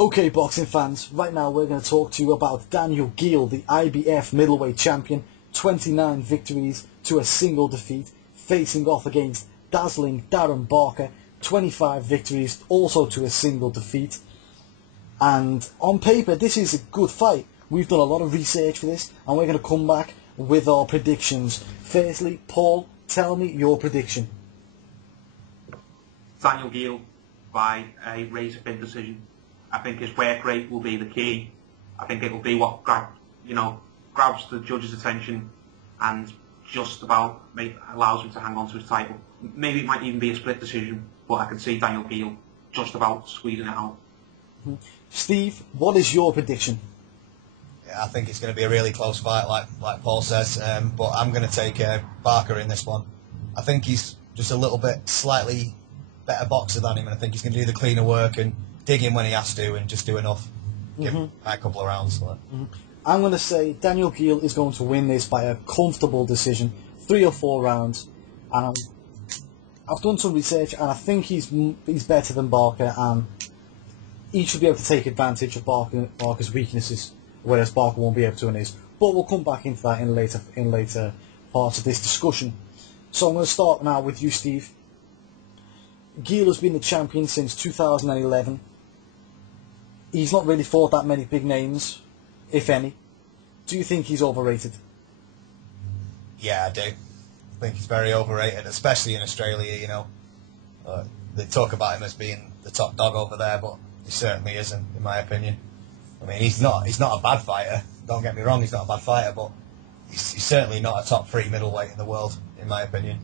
Okay, boxing fans, right now we're going to talk to you about Daniel Geale, the IBF middleweight champion, 29 victories to a single defeat, facing off against dazzling Darren Barker, 25 victories, also to a single defeat. And on paper, this is a good fight. We've done a lot of research for this, and we're going to come back with our predictions. Firstly, Paul, tell me your prediction. Daniel Geale by a razor thin decision. I think his work rate will be the key. I think it will be what grabs the judge's attention and just about allows him to hang on to his title. Maybe it might even be a split decision, but I can see Daniel Geale just about squeezing it out. Steve, what is your prediction? Yeah, I think it's going to be a really close fight, like Paul says, but I'm going to take Barker in this one. I think he's just a little bit slightly better boxer than him, and I think he's going to do the cleaner work and dig in when he has to and just do enough. Give him a couple of rounds. I'm going to say Daniel Geale is going to win this by a comfortable decision, 3 or 4 rounds. And I've done some research, and I think he's better than Barker, and he should be able to take advantage of Barker's weaknesses, whereas Barker won't be able to in his. But we'll come back into that in later parts of this discussion. So I'm going to start now with you, Steve. Geale has been the champion since 2011. He's not really fought that many big names, if any. Do you think he's overrated? Yeah, I do. I think he's very overrated, especially in Australia, They talk about him as being the top dog over there, but he certainly isn't, in my opinion. I mean, he's not a bad fighter. Don't get me wrong, he's not a bad fighter, but he's certainly not a top 3 middleweight in the world, in my opinion.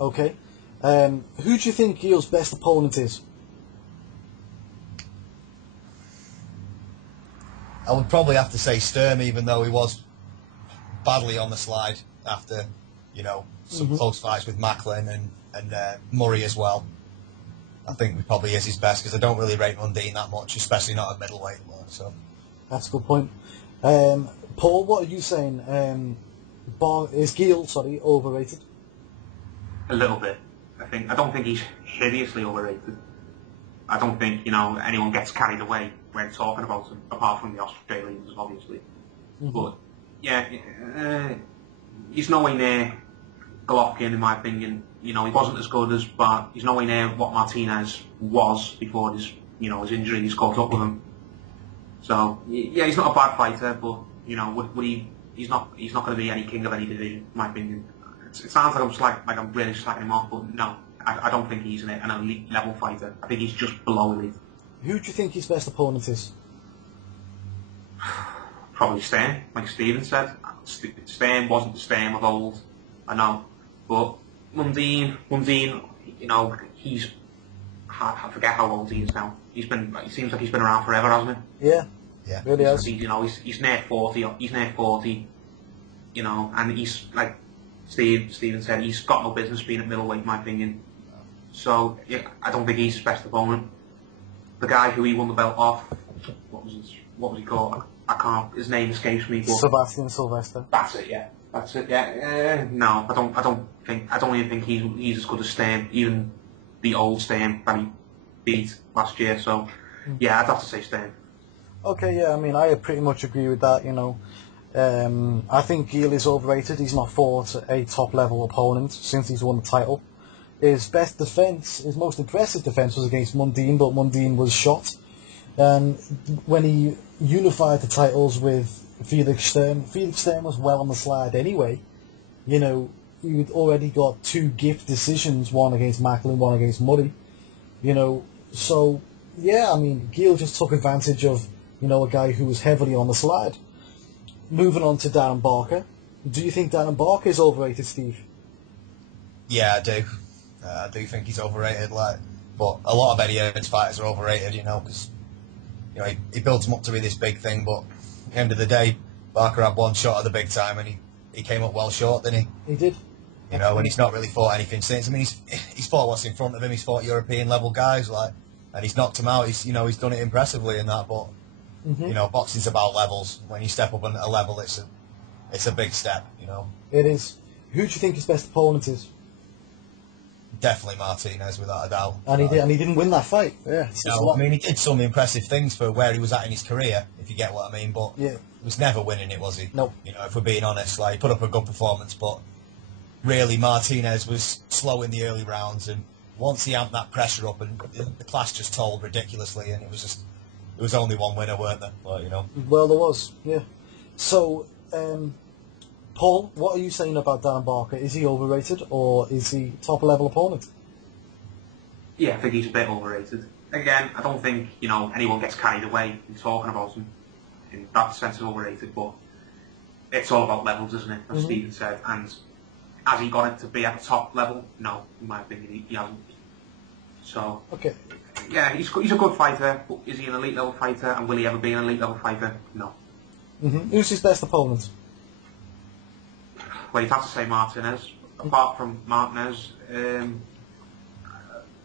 Okay. Who do you think Geale's best opponent is? I would probably have to say Sturm, even though he was badly on the slide after, some close fights with Macklin and Murray as well. I think he probably is his best, because I don't really rate Mundine that much, especially not at middleweight. So that's a good point. Paul, what are you saying? Is Geale, overrated? A little bit. I don't think he's hideously overrated. I don't think, anyone gets carried away when talking about him, apart from the Australians, obviously. But, yeah, he's nowhere near Golovkin, in my opinion. He wasn't as good as, but he's nowhere near what Martinez was before his injuries caught up with him. So, yeah, he's not a bad fighter, but, he's not going to be any king of any division, in my opinion. It sounds like I'm really slacking him off, but no, I don't think he's an elite level fighter. I think he's just below elite. Who do you think his best opponent is? Probably Sturm, like Steven said. Sturm wasn't the Sturm of old, I know. But Mundine, I forget how old he is now. He seems like he's been around forever, hasn't he? Yeah, really has. He's near 40. He's near 40. And he's like Steven said, he's got no business being at middleweight, in my opinion. So yeah, I don't think he's his best opponent. The guy who he won the belt off, what was he called? I can't. His name escapes me. But Sebastian Sylvester. That's it. Yeah. That's it. Yeah. No, I don't even think he's as good as Sturm, even the old Sturm that he beat last year. So yeah, I'd have to say Sturm. Okay. Yeah. I mean, I pretty much agree with that. I think Geale is overrated. He's not fought a top-level opponent since he's won the title. His best defence, his most impressive defence, was against Mundine, but Mundine was shot. When he unified the titles with Felix Sturm was well on the slide anyway. You'd already got 2 gift decisions, one against Macklin, one against Murray. So, yeah, I mean, Geale just took advantage of, a guy who was heavily on the slide. Moving on to Darren Barker. Do you think Darren Barker is overrated, Steve? Yeah, I do. I do think he's overrated. But a lot of Eddie Hearn's fighters are overrated, because he builds them up to be this big thing. But at the end of the day, Barker had one shot at the big time, and he came up well short, didn't he? He did. And he's not really fought anything since. I mean, he's fought what's in front of him. He's fought European level guys, and he's knocked them out. He's done it impressively in that, but. Boxing's about levels. When you step up a level, it's a big step. It is. Who do you think his best opponent is? definitely Martinez without a doubt. And he didn't win that fight. Yeah. No, I mean, he did some impressive things for where he was at in his career, if you get what I mean, but yeah. he was never winning it, was he? No. You know, if we're being honest, like, he put up a good performance, but really Martinez was slow in the early rounds, and once he amped that pressure up, and the class just told ridiculously, and it was only one winner, weren't there? Well, you know. Well, there was, yeah. So, Paul, what are you saying about Dan Barker? Is he overrated, or is he top level opponent? Yeah, I think he's a bit overrated. Again, I don't think, anyone gets carried away in talking about him in that sense of overrated, but it's all about levels, isn't it, as Stephen said, and has he got it to be at the top level? No, in my opinion, he hasn't. So, okay. Yeah, he's a good fighter, but is he an elite level fighter, and will he ever be an elite level fighter? No. Who's his best opponent? Well, you'd have to say Martinez. Apart from Martinez,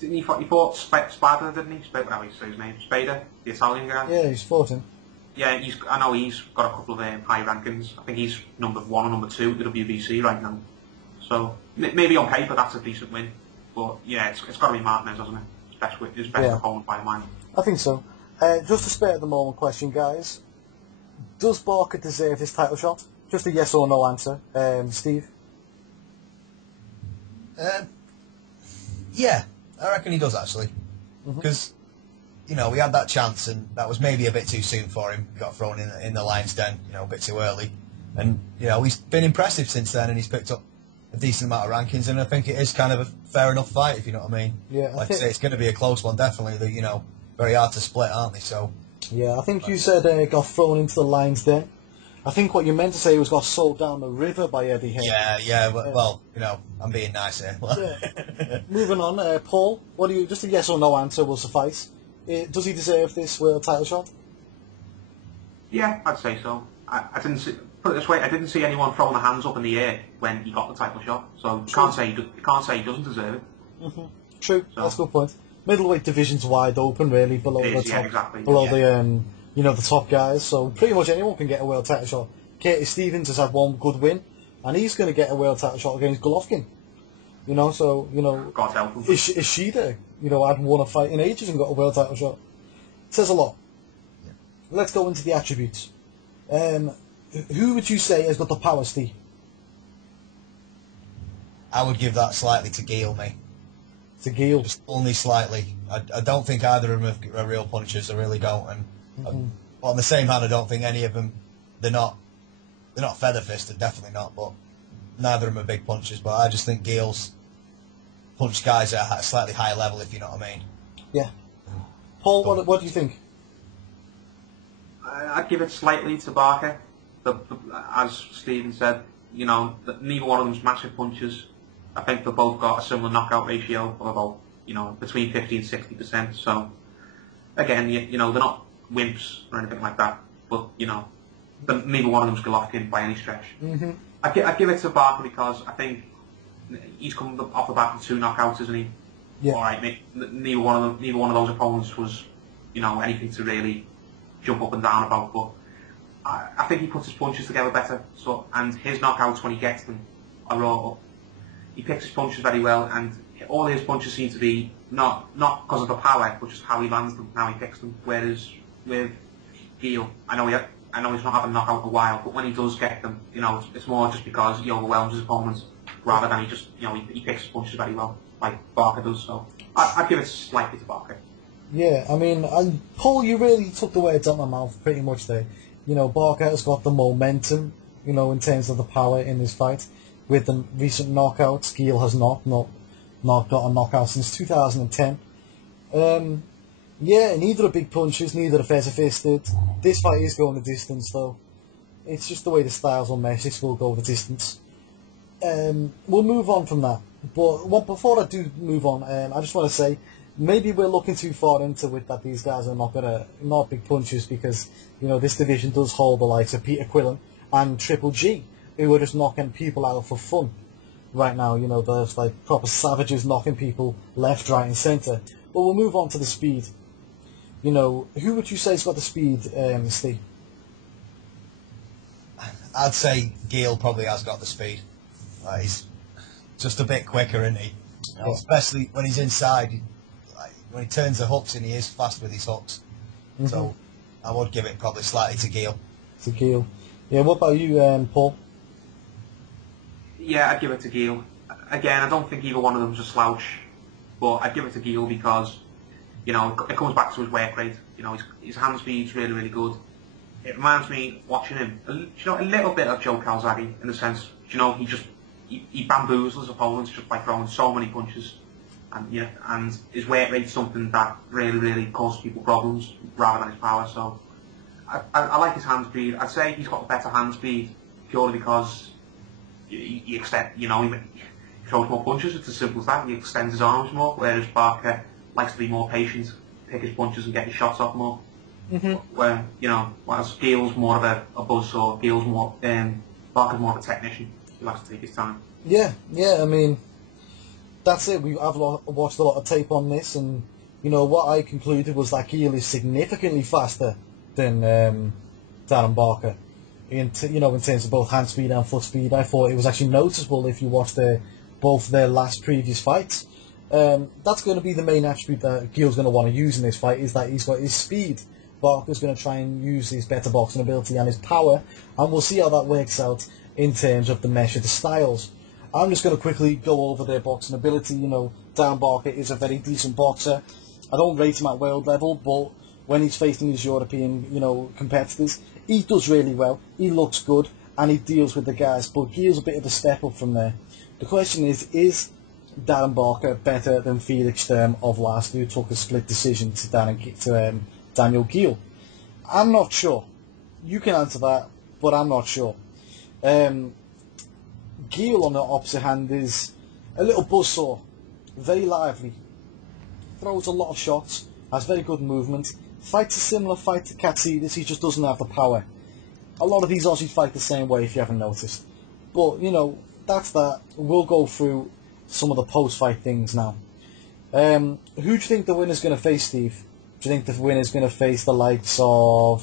he fought Spada, didn't he? How do you say his name? Spada, the Italian guy? Yeah, he's fought him. Yeah, I know he's got a couple of high rankings. I think he's number 1 or number 2 at the WBC right now. So, maybe on paper that's a decent win. But, yeah, it's got to be Martinez, hasn't it? His best opponent by mine. I think so. Just a spare at the moment question, guys. Does Barker deserve this title shot? Just a yes or no answer. Steve? Yeah, I reckon he does, actually. Because, he had that chance, and that was maybe a bit too soon for him. He got thrown in the lion's den, a bit too early. And, he's been impressive since then, and he's picked up a decent amount of rankings, and I think it is kind of a fair enough fight, if you know what I mean. Yeah, like I say, it's going to be a close one, definitely. They're, very hard to split, aren't they? So. Yeah, I think you said got thrown into the lion's den. I think what you meant to say was got sold down the river by Eddie Hearn. Yeah. Well, I'm being nice here. Yeah. Moving on, Paul. What do you? Just a yes or no answer will suffice. Does he deserve this world title shot? Yeah, I'd say so. I didn't see, put it this way. I didn't see anyone throwing their hands up in the air when he got the title shot. So you can't say he doesn't deserve it. True. So. That's a good point. Middleweight division's wide open, really, below the top, exactly. below the the top guys. So pretty much anyone can get a world title shot. Curtis Stevens has had one good win, and he's going to get a world title shot against Golovkin. God help him. Ishida, hadn't won a fight in ages and got a world title shot. It says a lot. Yeah. Let's go into the attributes. Who would you say has got the power, Steve? I would give that slightly to Geale, mate. To Geale? Just only slightly. I don't think either of them are real punchers. I really don't. And but on the same hand, I don't think any of them. They're not feather fisted, definitely not. But neither of them are big punchers. But I just think Geale's punch guys are at a slightly higher level, if you know what I mean. Yeah. Paul, what do you think? I'd give it slightly to Barker. As Stephen said, neither one of them's massive punchers. I think they've both got a similar knockout ratio of about, between 50 and 60%. So, again, they're not wimps or anything like that. But, neither one of them's Golovkin by any stretch. I'd give it to Barker because I think he's come off the back of 2 knockouts, isn't he? Yeah. All right, neither one of those opponents was, anything to really jump up and down about. But I think he puts his punches together better. So, and his knockouts when he gets them are all. He picks his punches very well, and all his punches seem to be not because of the power, but just how he lands them, how he picks them. Whereas with Geale, I know he's not having a knockout in a while, but when he does get them, it's more just because he overwhelms his opponents rather than he just, he picks his punches very well, like Barker does. So I'd give it slightly to Barker. Yeah, I mean, Paul, you really took the words out of my mouth pretty much there. Barker has got the momentum, in terms of the power in his fight. With the recent knockouts, Geale has not got a knockout since 2010. Yeah, neither are big punches, neither are feather-fisted. This fight is going the distance, though. It's just the way the styles will mesh. This will go the distance. We'll move on from that. But before I do move on, I just want to say, maybe we're looking too far into it that these guys are not big punchers, because this division does hold the likes of Peter Quillen and Triple G, who are just knocking people out for fun right now. There's like proper savages knocking people left, right, and centre. But we'll move on to the speed. Who would you say's got the speed, Steve? I'd say Geale probably has got the speed. He's just a bit quicker, isn't he? You know, especially when he's inside. When he turns the hooks, and he is fast with his hooks. Mm-hmm. So I would give it probably slightly to Geale. To Geale. Yeah, what about you, Paul? Yeah, I'd give it to Geale. Again, I don't think either one of them's a slouch, but I'd give it to Geale because, you know, it comes back to his work rate. You know, his hand speed's really, really good. It reminds me, watching him, you know, a little bit of Joe Calzaghe in the sense, you know, he bamboozles opponents just by throwing so many punches. And yeah, and his weight rate's something that really, really causes people problems rather than his power. So I like his hand speed. I'd say he's got better hand speed purely because he extend, you know, he throws more punches. It's as simple as that. He extends his arms more, whereas Barker likes to be more patient, pick his punches and get his shots off more. Mm-hmm. Where, you know, whereas Geale's more of a buzzsaw, Geale's more, Barker's more of a technician. He likes to take his time. Yeah, I mean, that's it. I've watched a lot of tape on this, and you know what I concluded was that Geale is significantly faster than Darren Barker. In terms of both hand speed and foot speed, I thought it was actually noticeable if you watch both their last previous fights. That's going to be the main attribute that Geale's going to want to use in this fight, is that he's got his speed. Barker's going to try and use his better boxing ability and his power, and we'll see how that works out in terms of the mesh of the styles. I'm just going to quickly go over their boxing ability. You know, Dan Barker is a very decent boxer. I don't rate him at world level, but when he's facing his European, you know, competitors, he does really well. He looks good, and he deals with the guys. But Geale's a bit of a step up from there. The question is Darren Barker better than Felix Sturm of last, who took a split decision to Daniel Geale? I'm not sure. You can answer that, but I'm not sure. Geale, on the opposite hand, is a little buzzsaw, very lively, throws a lot of shots, has very good movement, fights a similar fight to Katsidis, he just doesn't have the power. A lot of these Aussies fight the same way, if you haven't noticed. But, you know, that's that. We'll go through some of the post-fight things now. Who do you think the winner's going to face, Steve? Do you think the winner's going to face the likes of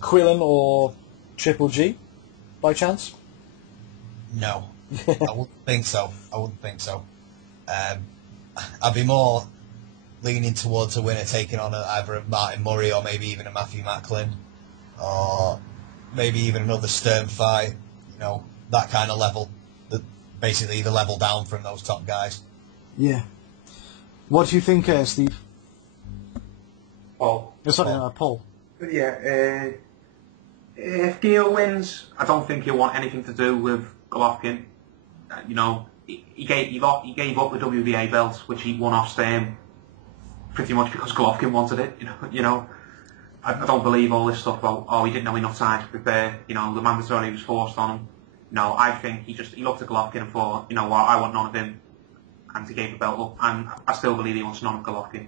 Quillen or Triple G, by chance? No, I wouldn't think so. I'd be more leaning towards a winner taking on either a Martin Murray or maybe even a Matthew Macklin, or maybe even another Stern fight. You know, that kind of level. Basically, the level down from those top guys. Yeah. What do you think, Steve? Paul. Paul. Yeah. If Geale wins, I don't think he'll want anything to do with Golovkin. You know, he gave up the WBA belt, which he won off Sturm, pretty much because Golovkin wanted it. You know, I don't believe all this stuff about he didn't know enough time to prepare. You know, the mandatory was forced on him. No, I think he looked at Golovkin and thought, you know what, I want none of him, and he gave the belt up. And I still believe he wants none of Golovkin.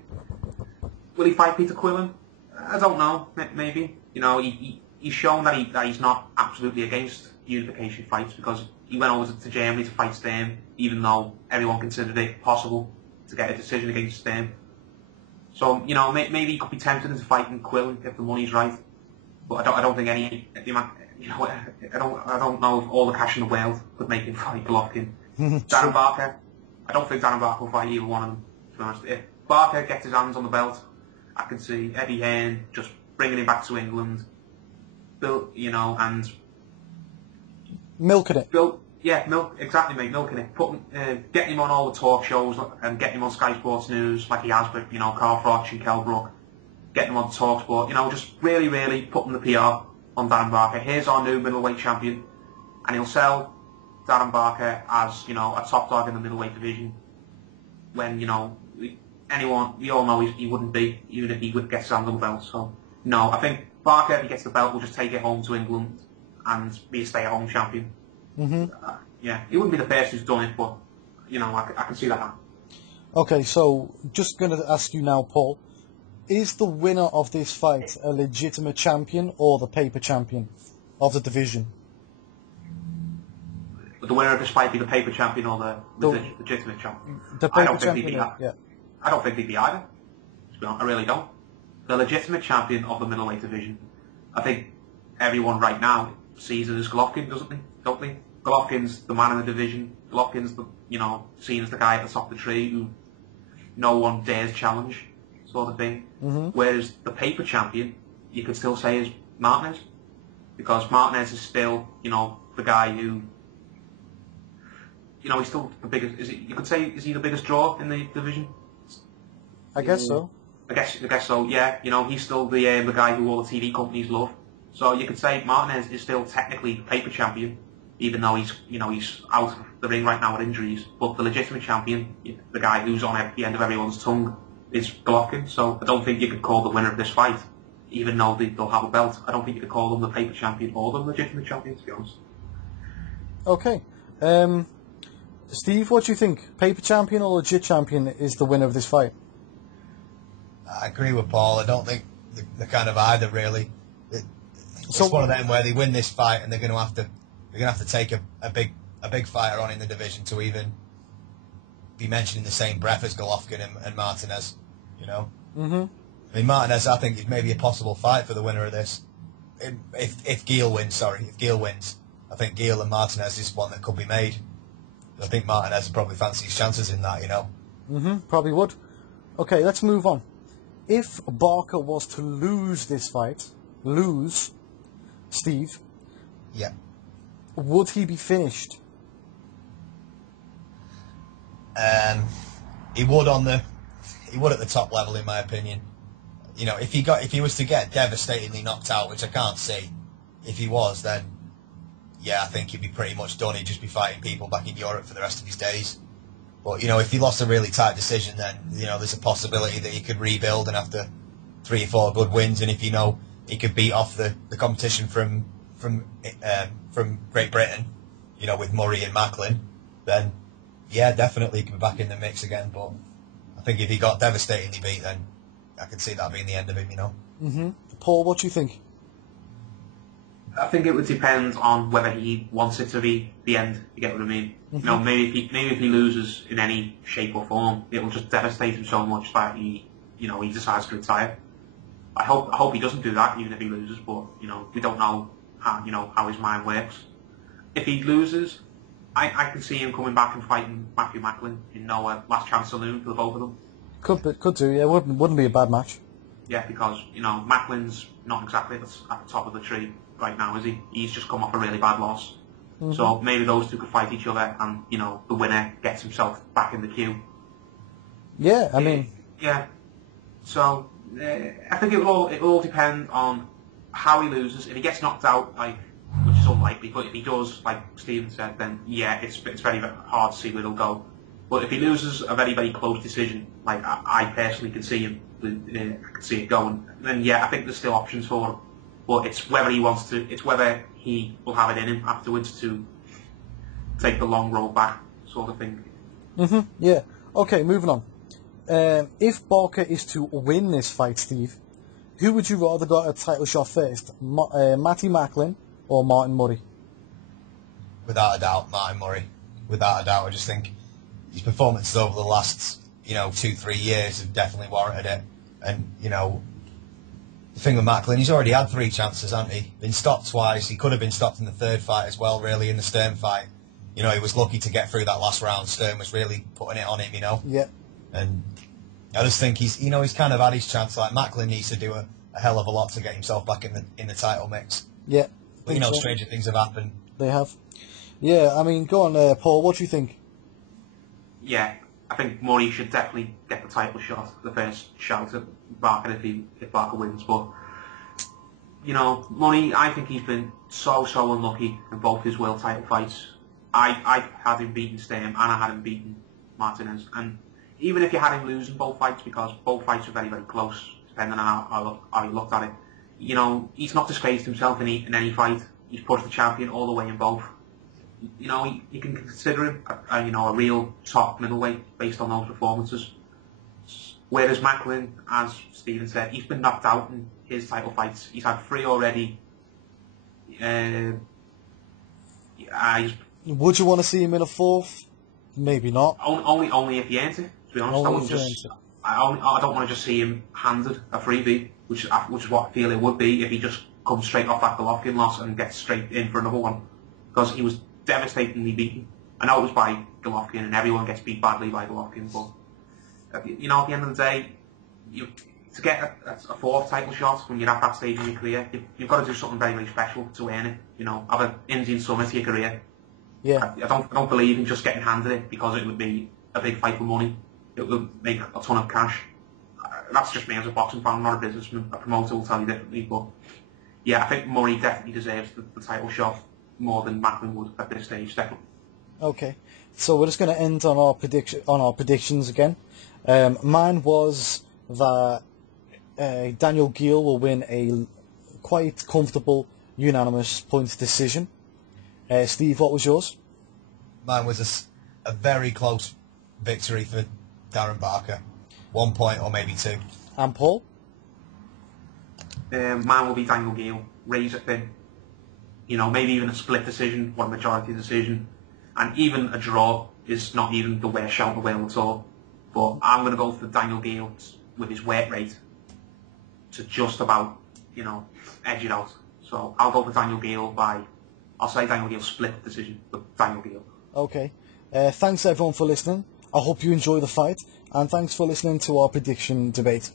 Will he fight Peter Quillen? I don't know. Maybe. You know, he's shown that he's not absolutely against unification fights, because he went over to Germany to fight Sturm, even though everyone considered it possible to get a decision against Sturm. So, you know, maybe he could be tempted into fighting Quillen if the money's right. But I don't think you know, I don't know if all the cash in the world could make him fight Golovkin. Darren Barker, I don't think Darren Barker will fight either one of them, to be honest. If Barker gets his hands on the belt, I can see Eddie Hearn just bringing him back to England, you know, and milking it. Exactly, mate, milking it. Getting him on all the talk shows and getting him on Sky Sports News like he has with, you know, Carl Froch and Kell Brook. Getting him on TalkSport, you know, just really, really putting the PR on Darren Barker. Here's our new middleweight champion, and he'll sell Darren Barker as, you know, a top dog in the middleweight division, when, you know, we all know he wouldn't be, even if he would get his hands on the belt. So, no, I think Barker, if he gets the belt, will just take it home to England and be a stay-at-home champion. Mm-hmm. Yeah, he wouldn't be the first who's done it, but, you know, I can see that happen. Okay, so, just going to ask you now, Paul, is the winner of this fight a legitimate champion or the paper champion of the division? Would the winner of this fight be the paper champion or the legitimate champion? The paper champion, yeah. I don't think they'd be either. I really don't. The legitimate champion of the middleweight division, I think everyone right now sees it as Golovkin, don't they? Golovkin's the man in the division. Golovkin's seen as the guy at the top of the tree who no one dares challenge, sort of thing. Mm-hmm. Whereas the paper champion, you could still say is Martinez, because Martinez is still, the guy who, he's still the biggest. You could say, is he the biggest draw in the division? I guess so. I guess so. Yeah, he's still the guy who all the TV companies love. So you could say Martinez is still technically the paper champion, even though he's out of the ring right now with injuries. But the legitimate champion, the guy who's on the end of everyone's tongue, is Golovkin. So I don't think you could call the winner of this fight, even though they'll have a belt, I don't think you could call them the paper champion or the legitimate champion, to be honest. Okay. Steve, what do you think? Paper champion or legit champion is the winner of this fight? I agree with Paul. I don't think they're kind of either, really. It's one of them where they win this fight and they're going to have to take a big fighter on in the division to even be mentioned in the same breath as Golovkin and Martinez. Mm-hmm. I mean, Martinez, I think, is maybe a possible fight for the winner of this. If Geale wins, I think Geale and Martinez is one that could be made. I think Martinez would probably fancy his chances in that, Mm-hmm, probably would. Okay, let's move on. If Barker was to lose this fight, Steve, yeah, would he be finished? He would at the top level, in my opinion. If he was to get devastatingly knocked out, which I can't see, if he was, then yeah, I think he'd be pretty much done. He'd just be fighting people back in Europe for the rest of his days. But if he lost a really tight decision, then there's a possibility that he could rebuild and after 3 or 4 good wins, and if he could beat off the competition from Great Britain, with Murray and Macklin, then yeah, definitely he could be back in the mix again. But I think if he got devastatingly beat, then I could see that being the end of him. Mm-hmm. Paul, what do you think? I think it would depend on whether he wants it to be the end. You get what I mean? Mm-hmm. Maybe if he loses in any shape or form, it will just devastate him so much that he decides to retire. I hope he doesn't do that, even if he loses. But we don't know how his mind works. If he loses, I can see him coming back and fighting Matthew Macklin in no last chance saloon for the both of them. Could do. Yeah, wouldn't be a bad match. Yeah, because Macklin's not exactly at the top of the tree right now, is he? He's just come off a really bad loss. Mm-hmm. So maybe those two could fight each other, and the winner gets himself back in the queue. Yeah, I mean. Yeah. So I think it will all depend on how he loses. If he gets knocked out, which is unlikely, but if he does, like Stephen said, then yeah, it's very, very hard to see where it'll go. But if he loses a very, very close decision, like I personally can see him, I can see it going, then yeah, I think there's still options for him. But it's whether he wants to, it's whether he will have it in him afterwards to take the long road back, sort of thing. Mm-hmm. Yeah. Okay, moving on. If Barker is to win this fight, Steve, who would you rather got a title shot first, Matty Macklin or Martin Murray? Without a doubt, Martin Murray. Without a doubt, I just think his performances over the last 2-3 years have definitely warranted it. And the thing with Macklin, he's already had 3 chances, hasn't he? Been stopped twice. He could have been stopped in the 3rd fight as well, really, in the Stern fight. He was lucky to get through that last round. Stern was really putting it on him, Yeah. And I just think he's kind of had his chance. Like Macklin needs to do a hell of a lot to get himself back in the title mix. Yeah. But so. Stranger things have happened. They have. Yeah, I mean, go on, Paul. What do you think? Yeah, I think Murray should definitely get the title shot, the first shout at Barker if Barker wins. But Murray, I think he's been so unlucky in both his world title fights. I had him beating Stern and I had him beating Martinez, and even if you had him losing both fights, because both fights were very, very close, depending on how you looked at it, he's not disgraced himself in any fight. He's pushed the champion all the way in both. You can consider him a real top middleweight based on those performances. Whereas Macklin, as Stephen said, he's been knocked out in his title fights. He's had 3 already. Would you want to see him in a 4th? Maybe not. Only if he earns it. To be honest, I don't want to just see him handed a freebie, which is what I feel it would be if he just comes straight off that Golovkin loss and gets straight in for another one, because he was devastatingly beaten. I know it was by Golovkin, and everyone gets beat badly by Golovkin, but at the end of the day, to get a fourth title shot when you're at that stage in your career, you've got to do something very, very special to earn it. Have an Indian summer to your career. Yeah. I don't believe in just getting handed it because it would be a big fight for money. It would make a ton of cash. That's just me as a boxing fan, I'm not a businessman. A promoter will tell you differently, but yeah, I think Murray definitely deserves the title shot more than Macklin would at this stage, definitely. Okay, so we're just going to end on our predictions again. Mine was that Daniel Geale will win a quite comfortable unanimous points decision. Steve, what was yours? Mine was a very close victory for Darren Barker. 1 point or maybe 2. And Paul? Mine will be Daniel Geale. Razor thin. Maybe even a split decision or a majority decision. And even a draw is not even the worst shout in the world at all. But I'm going to go for Daniel Geale with his weight rate to just about, edge it out. So I'll go for Daniel Geale I'll say Daniel Geale split decision, but Daniel Geale. Okay. Thanks everyone for listening. I hope you enjoy the fight, and thanks for listening to our prediction debate.